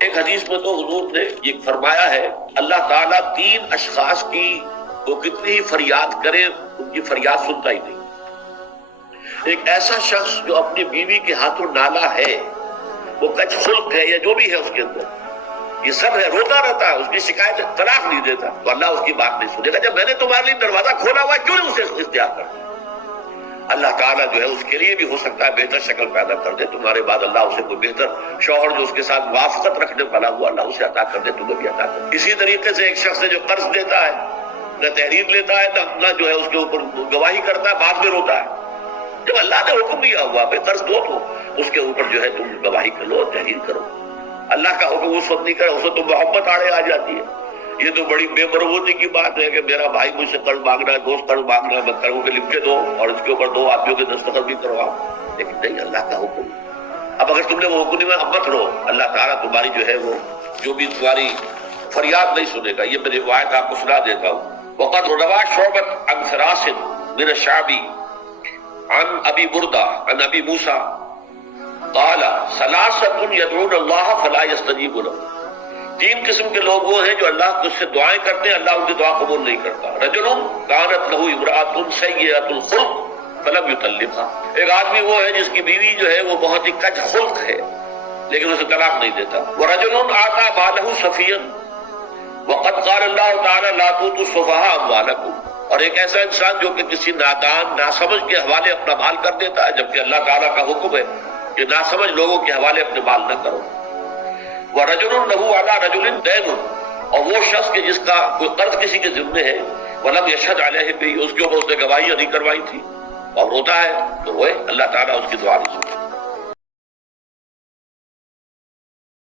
ایک حدیث میں تو حضور نے یہ فرمایا ہے اللہ تعالیٰ 3 اشخاص کی وہ کتنی ہی فریاد کرے ان کی فریاد سنتا ہی نہیں۔ ایک ایسا شخص جو اپنی بیوی کے ہاتھوں نالا ہے، وہ کچھ خلق ہے یا جو بھی ہے اس کے اندر، یہ سب ہے، روتا رہتا ہے، اس کی شکایت طلاق نہیں دیتا، تو اللہ اس کی بات نہیں سنے گا۔ جب میں نے تمہارے لیے دروازہ کھولا ہوا ہے کیوں نہیں اسے اختیار کرتا؟ اللہ تعالیٰ جو ہے اس کے لیے بھی ہو سکتا ہے بہتر شکل پیدا کر دے، تمہارے بعد اللہ اسے کوئی بہتر شوہر جو اس کے ساتھ موافقت رکھنے والا ہوا اللہ اسے عطا کر دے، تمہیں بھی عطا کر دے۔ اسی طریقے سے ایک شخص ہے جو قرض دیتا ہے، نہ تحریر لیتا ہے نہ جو ہے اس کے اوپر گواہی کرتا ہے، بعد میں روتا ہے۔ جب اللہ نے حکم دیا ہوا بھائی قرض دو تو اس کے اوپر جو ہے تم گواہی کر لو، تحریر کرو۔ اللہ کا حکم اس وقت نہیں کرے، اس وقت تو محبت آڑے آ جاتی ہے۔ یہ تو بڑی بے مربوطی کی بات ہے کہ میرا بھائی مجھ سے قرض مانگ رہا ہے، دوست قرض مانگ رہا ہے، میں کروں کہ لکھ کے دو اور اس کے اوپر 2 آدمیوں کے دستخط بھی کرواؤ، لیکن نہیں، اللہ کا حکم۔ اب اگر تم نے وہ حکم میں مت رو، اللہ تعالیٰ تمہاری جو ہے وہ جو بھی تمہاری فریاد نہیں سنے گا۔ یہ میں روایت آپ کو سنا دیتا ہوں۔ وقد روى شعبة عن فراس من الشعبي عن ابی بردہ عن ابی موسیٰ قال ثلاثة يدعون الله فلا يستجيب لهم۔ 3 قسم کے لوگ وہ ہیں جو اللہ کو سے دعائیں کرتے ہیں، اللہ ان کی دعا قبول نہیں کرتا۔ رجل كانت له امرأة سيئة الخلق فلم يطلقها، ایک آدمی وہ ہے جس کی بیوی جو ہے وہ بہت ہی کج خلق ہے لیکن اسے طلاق نہیں دیتا۔ ورجل آتى ماله سفيا وقد قال الله تعالى لا تؤتوا السفهاء أموالكم، اور ایک ایسا انسان جو کہ کسی نادان ناسمجھ کے حوالے اپنا مال کر دیتا ہے، جبکہ اللہ تعالیٰ کا حکم ہے کہ ناسمجھ لوگوں کے حوالے اپنے مال نہ کرو۔ وَرَجُلٌ لَهُ عَلَى رَجُلٍ دَيْنٌ، اور وہ شخص کہ جس کا کوئی قرض کسی کے ذمے ہے، وَلَمْ يَشْهَدْ عَلَيْهِ بِهِ، اس کے اوپر اس نے گواہی نہیں کروائی تھی، اور روتا ہے، تو وہ اللہ تعالیٰ اس کی دعا نہیں سنتا۔